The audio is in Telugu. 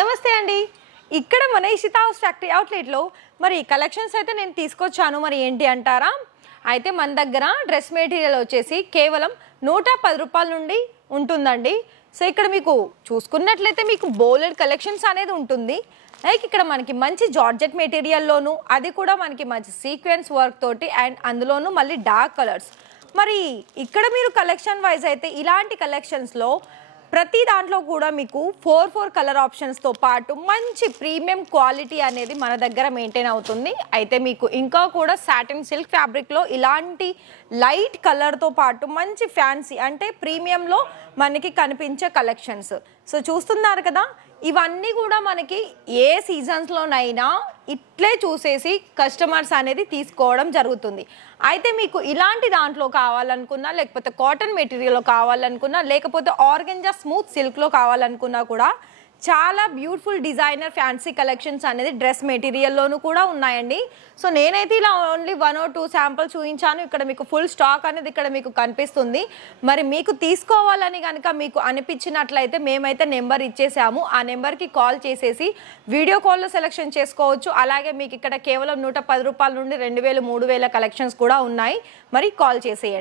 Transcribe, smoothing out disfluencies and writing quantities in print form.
నమస్తే అండి. ఇక్కడ మన ఇషితా హౌస్ ఫ్యాక్టరీ అవుట్లెట్లో మరి కలెక్షన్స్ అయితే నేను తీసుకొచ్చాను. మరి ఏంటి అంటారా? అయితే మన దగ్గర డ్రెస్ మెటీరియల్ వచ్చేసి కేవలం 110 రూపాయల నుండి ఉంటుందండి. సో ఇక్కడ మీకు చూసుకున్నట్లయితే మీకు బోలెడ్ కలెక్షన్స్ అనేది ఉంటుంది. లైక్ ఇక్కడ మనకి మంచి జార్జెట్ మెటీరియల్లోను, అది కూడా మనకి మంచి సీక్వెన్స్ వర్క్ తోటి అండ్ అందులోనూ మళ్ళీ డార్క్ కలర్స్. మరి ఇక్కడ మీరు కలెక్షన్ వైజ్ అయితే ఇలాంటి కలెక్షన్స్లో ప్రతి దాంట్లో కూడా మీకు 4 కలర్ ఆప్షన్స్తో పాటు మంచి ప్రీమియం క్వాలిటీ అనేది మన దగ్గర మెయింటైన్ అవుతుంది. అయితే మీకు ఇంకా కూడా సాటిన్ సిల్క్ ఫ్యాబ్రిక్లో ఇలాంటి లైట్ కలర్తో పాటు మంచి ఫ్యాన్సీ అంటే ప్రీమియంలో మనకి కనిపించే కలెక్షన్స్. సో చూస్తున్నారు కదా, ఇవన్నీ కూడా మనకి ఏ సీజన్స్లోనైనా ఇట్లే చూసేసి కస్టమర్స్ అనేది తీసుకోవడం జరుగుతుంది. అయితే మీకు ఇలాంటి దాంట్లో కావాలనుకున్నా, లేకపోతే కాటన్ మెటీరియల్లో కావాలనుకున్నా, లేకపోతే ఆర్గంజా స్మూత్ సిల్క్లో కావాలనుకున్నా కూడా చాలా బ్యూటిఫుల్ డిజైనర్ ఫ్యాన్సీ కలెక్షన్స్ అనేది డ్రెస్ మెటీరియల్లోనూ కూడా ఉన్నాయండి. సో నేనైతే ఇలా ఓన్లీ 1 or 2 శాంపుల్ చూపించాను. ఇక్కడ మీకు ఫుల్ స్టాక్ అనేది ఇక్కడ మీకు కనిపిస్తుంది. మరి మీకు తీసుకోవాలని కనుక మీకు అనిపించినట్లయితే మేమైతే నెంబర్ ఇచ్చేసాము. ఆ నెంబర్కి కాల్ చేసేసి వీడియో కాల్లో సెలెక్షన్ చేసుకోవచ్చు. అలాగే మీకు ఇక్కడ కేవలం 110 రూపాయల నుండి 2000, 3000 కలెక్షన్స్ కూడా ఉన్నాయి. మరి కాల్ చేసేయండి.